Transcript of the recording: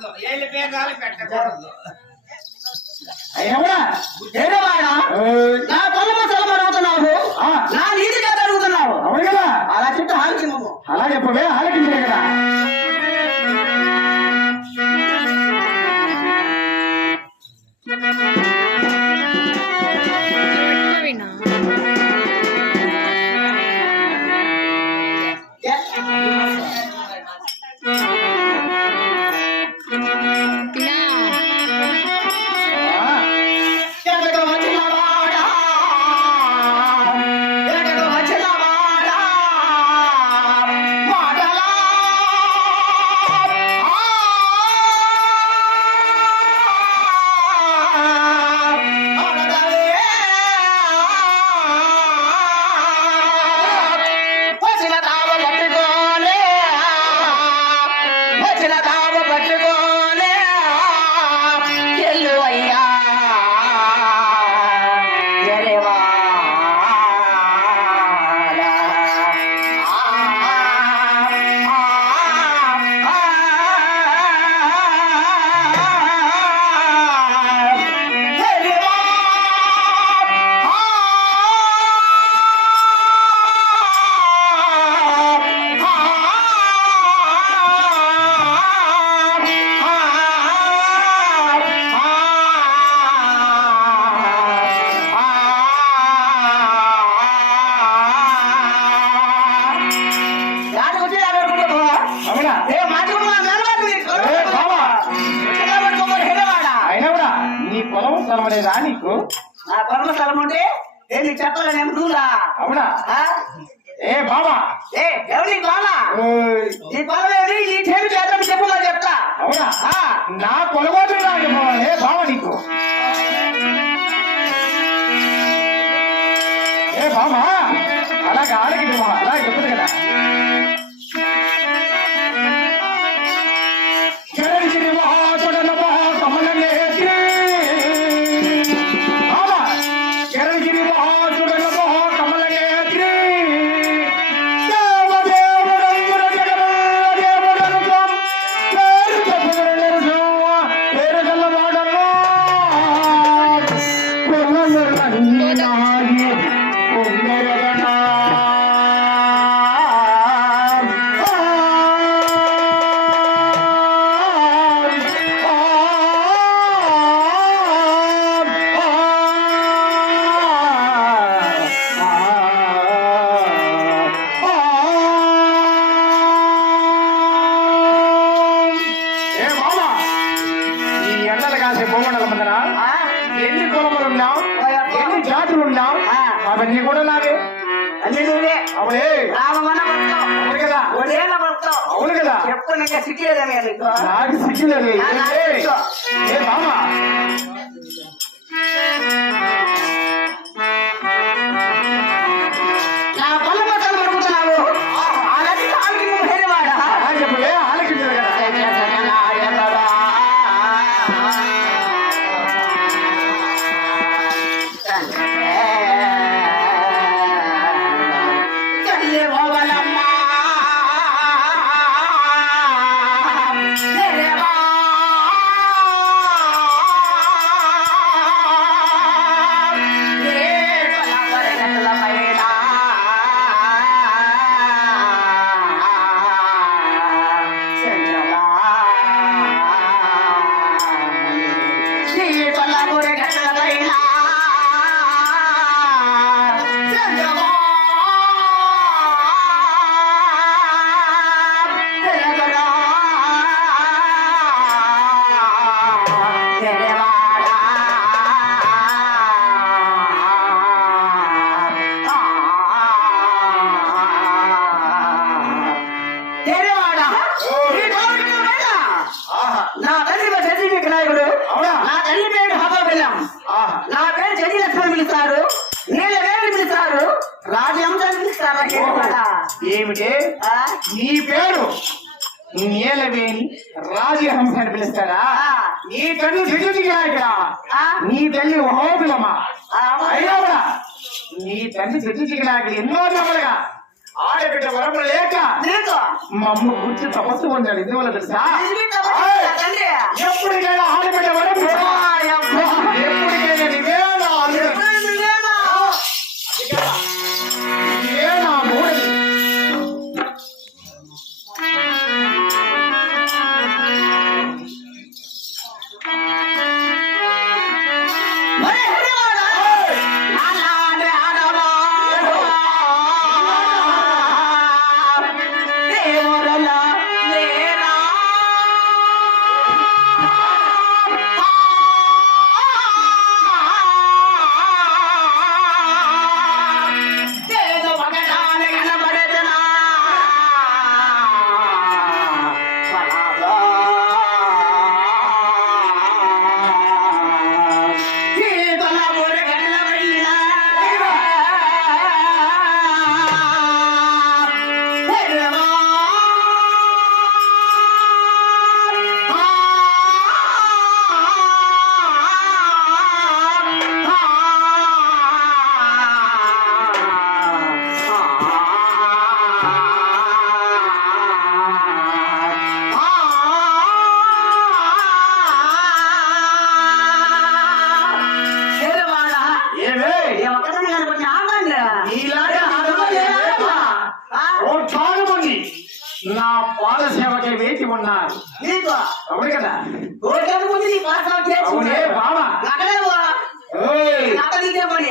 పెట్టకూడదు, ఏళ్ళు బేగాలు పెట్టకూడదు. నా పొలము స్థలం అడుగుతున్నావు, నా నీతి కథ అడుగుతున్నావు. అవును కదా, అలా చెట్టు ఆలోచించము. అలా చెప్పవే, ఆలోచించే కదా. నీకు నా పొలం స్థలం ఉంటే ఏంటి చెప్పాలనేమో నువ్వులా? అవునా? ఏ బాబా, ఎవరి బాబా, నీ పొలం ఏది, నీ చేతి చేద్దాం చెప్పులా చెప్తా. అవునా? నా పొలగోదు ఏ బాబా నీకు? ఏ బాబా, అలాగే ఆడకి అలాగే చెప్తుంది కదా. ఎన్ని కులములున్నావు, ఎన్ని జాతులున్నావు, అవన్నీ కూడా నావే. అన్ని నువ్వే. అవునే, అవును కదా, అవును కదా. చెప్పు, నీకు సిగ్గులేదని నాకు సిగ్గులేదు. ఏ బామా, నా పొలం మొత్తం అడుగుతున్నావు, చెప్పవే, ఆలకించదు కదా. నా తండ్రి చంద్రశేఖర నాయకుడు, నా తల్లి పేరు హబాబెల్లం, నా పేరు చంద్ర లక్ష్మణ్ పిలుస్తారు, నీళ్ళ వేరు పిలుస్తారు, రాజహంసాన్ని పిలుస్తారా? ఏమిటే నీ పేరు? నీలవేణి రాజహంస అని పిలుస్తారా? నీ తల్లి దిగుదిగా, నీ తల్లి హోబులమ్మా. అయినా నీ తల్లి దిగుదిగినాక ఎన్నో నెలలుగా ఆడబిడ్డ వరములు లేక మమ్మ కూర్చి తపస్సు పొందాడు. ఎందువల్ల తెలుసా? పాదసేవకి వేచి ఉన్నారు. నీకు అవును కదా? ఓటమి ముందు నీ పాస్ అవునే బావ. అక్కడే ఓయ్ అక్కడ నీకే పని